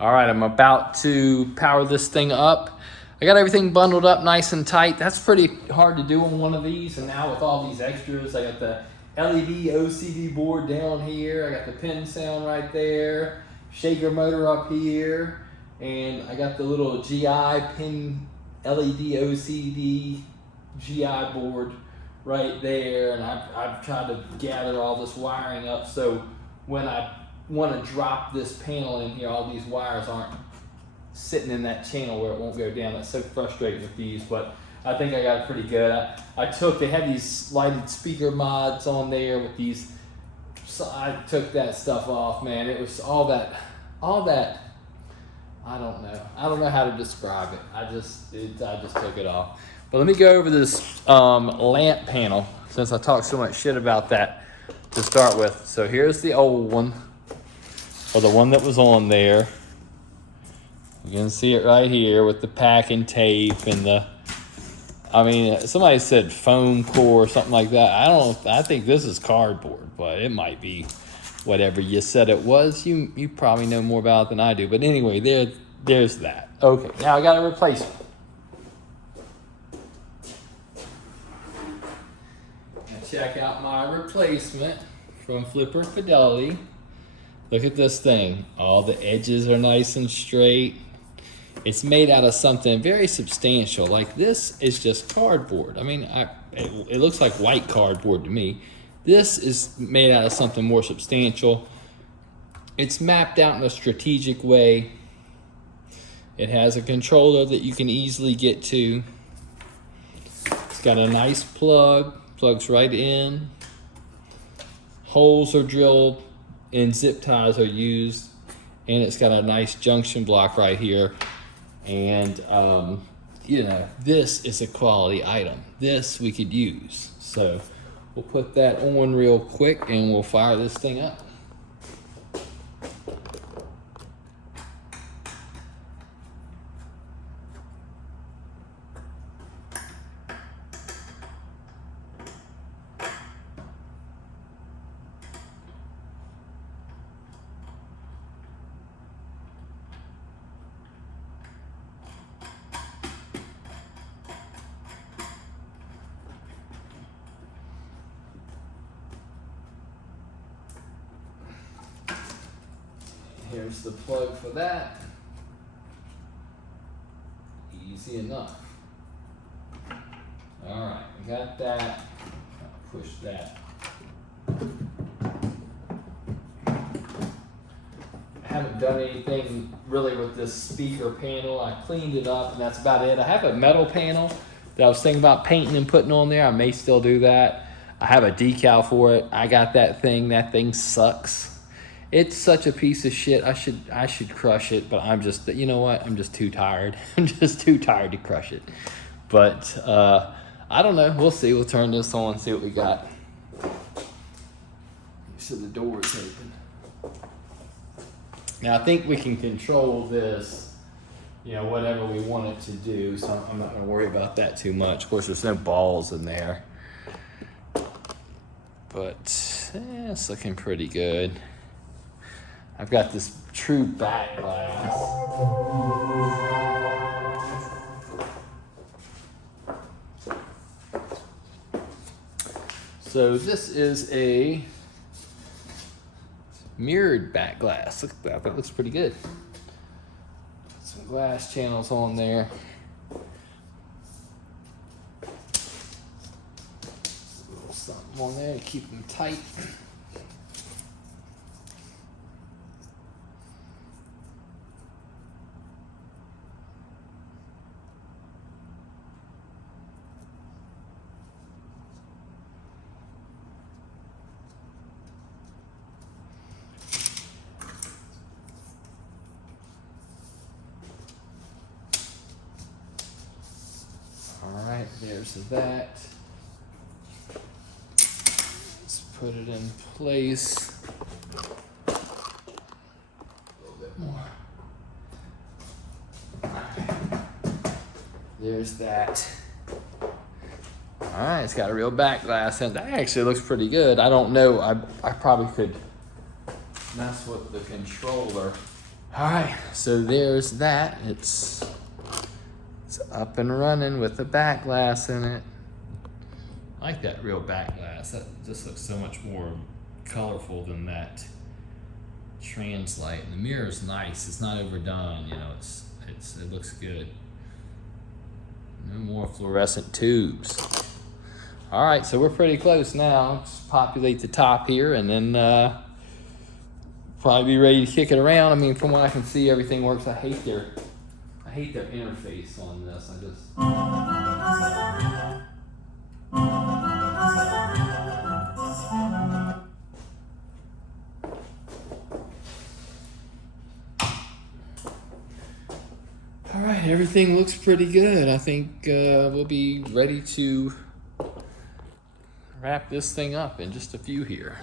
All right, I'm about to power this thing up. I got everything bundled up nice and tight. That's pretty hard to do on one of these. And now with all these extras, I got the LED OCD board down here. I got the pin sound right there. Shaker motor up here. And I got the little GI pin LED OCD GI board right there. And I've tried to gather all this wiring up so when I want to drop this panel in here, all these wires aren't sitting in that channel where it won't go down. That's so frustrating with these, but I think I got it pretty good. They had these lighted speaker mods on there with these, so I took that stuff off, man. It was all that, I don't know how to describe it. I just took it off. But let me go over this lamp panel, since I talked so much shit about that to start with. So here's the old one, or the one that was on there. You can see it right here with the packing tape and somebody said foam core or something like that. I think this is cardboard, but it might be whatever you said it was. You probably know more about it than I do. But anyway, there's that. Okay, now I got a replacement. Now check out my replacement from Flipper Fidelity. Look at this thing. All the edges are nice and straight. It's made out of something very substantial. Like, this is just cardboard. I mean, it looks like white cardboard to me. This is made out of something more substantial. It's mapped out in a strategic way. It has a controller that you can easily get to. It's got a nice plug, plugs right in. Holes are drilled and zip ties are used, and it's got a nice junction block right here. And this is a quality item. This we could use. So we'll put that on real quick and we'll fire this thing up. Here's the plug for that. Easy enough. All right, we got that. I'll push that. I haven't done anything really with this speaker panel. I cleaned it up and that's about it. I have a metal panel that I was thinking about painting and putting on there. I may still do that. I have a decal for it. I got that thing. That thing sucks. It's such a piece of shit. I should crush it, but I'm just, you know what? I'm just too tired. I'm just too tired to crush it. But I don't know. We'll see. We'll turn this on and see what we got. So the door is open. Now I think we can control this, whatever we want it to do. So I'm not going to worry about that too much. Of course, there's no balls in there. But it's looking pretty good. I've got this true back glass. So this is a mirrored back glass. Look at that, that looks pretty good. Some glass channels on there. A little something on there to keep them tight. There's that. Let's put it in place. A little bit more. There's that. All right, it's got a real back glass, and that actually looks pretty good. I don't know. I probably could mess with the controller All right, so there's that. It's up and running with the back glass in it. I like that real back glass. That just looks so much more colorful than that Translite. And the mirror is nice. It's not overdone. You know, it looks good. No more fluorescent tubes. All right, so we're pretty close now. Let's populate the top here, and then probably be ready to kick it around. I mean, from what I can see, everything works. I hate their interface on this. All right, everything looks pretty good. I think we'll be ready to wrap this thing up in just a few here.